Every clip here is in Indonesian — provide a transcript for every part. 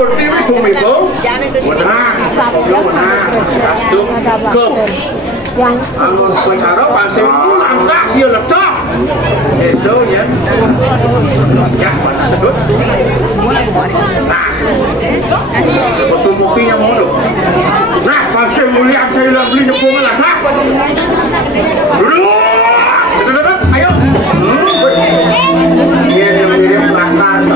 seperti itu itu. Benar. Yang alun penjara pasir itu lantas ya lecok. Itu ya. Ya, mana sedut. Nah, betul buktinya mau. Nah, pasir mulia saya beli nyepungan lah. Nah, dulu. Ayo. Dia mirip belakang.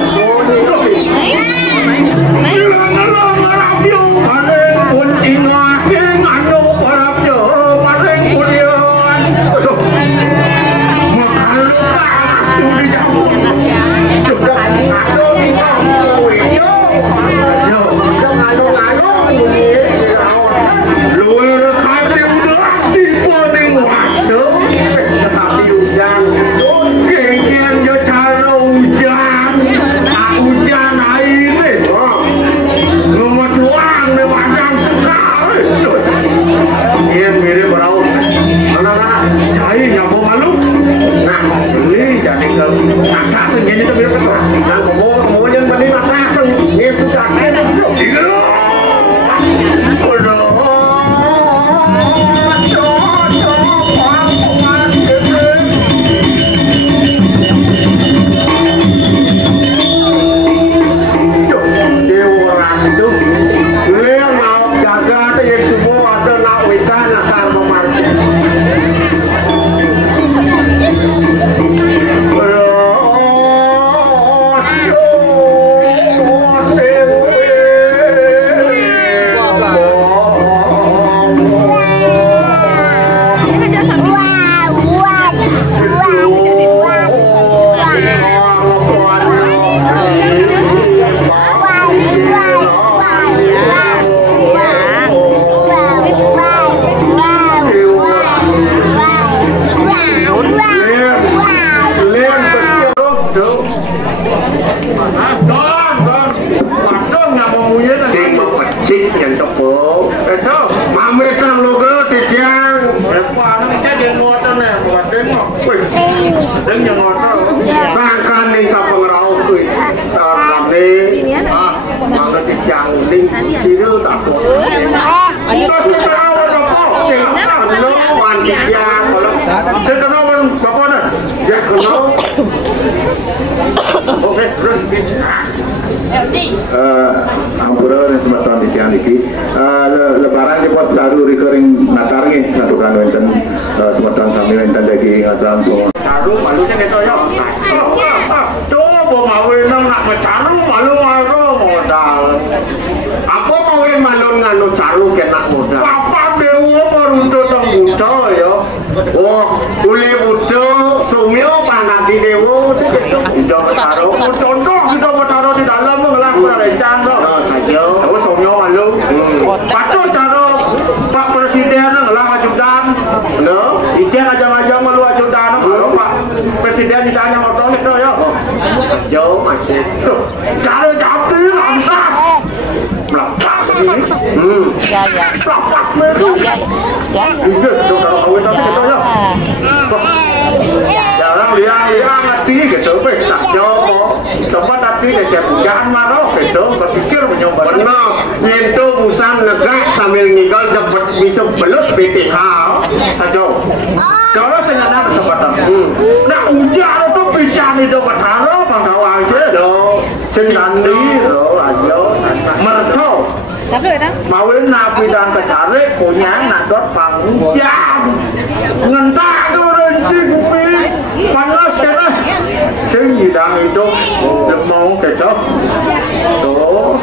Ampura dan semua titian iki lebaran cepat saru recurring natarnya satu kan wenten semua kami wenten dari ngadam semua saru malunya gitu ya coba mawin nak bercaru malu modal apa mawin malu nganu caru kena modal apa dewa meruntuh tenggudo ya wah uli budo sumio panati dewa itu bercaru contoh kita bercaru di dalam mengelakukan rencana aku somyo malu patut cara Pak Presiden ngelah ajudan no ijen aja malu ajudan kalau Pak Presiden ditanya motor itu ya jauh masih tuh cara tapi langsung melepas melepas mereka iya tuh kalau kau tapi gitu ya jarang dia ngerti gitu tak jauh tempat tapi jangan marah gitu berpikir mencoba benar nyentuh busan negara sambil ngigol dapat bisa belut BPH saja kalau sengaja kesempatan nah ujar itu bisa nih dapat haro bangkau aja loh cendandi loh aja merto mawin nabi dan kecari punya nadot panjang ngentak tuh rezeki bumi panas kena sing hidang itu mau kecok tuh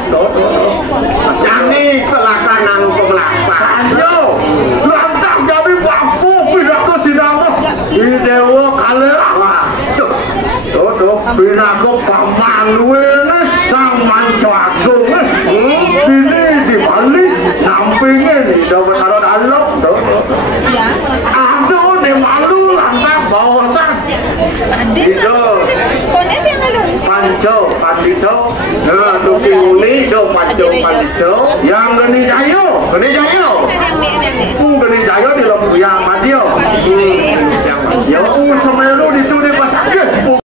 jadi kelakanan pemelaksan ayo lantas jadi bambu pidato sidang di dewa kalah tuh pidato paman wene sang manco agung ini dibalik sampingnya nih dapat taruh dalam tuh aduh dia malu lantas bawasan itu panco pandito tuki uni do panco pandito yang geni jayo geni jayo di lombok yang madio yang madio semua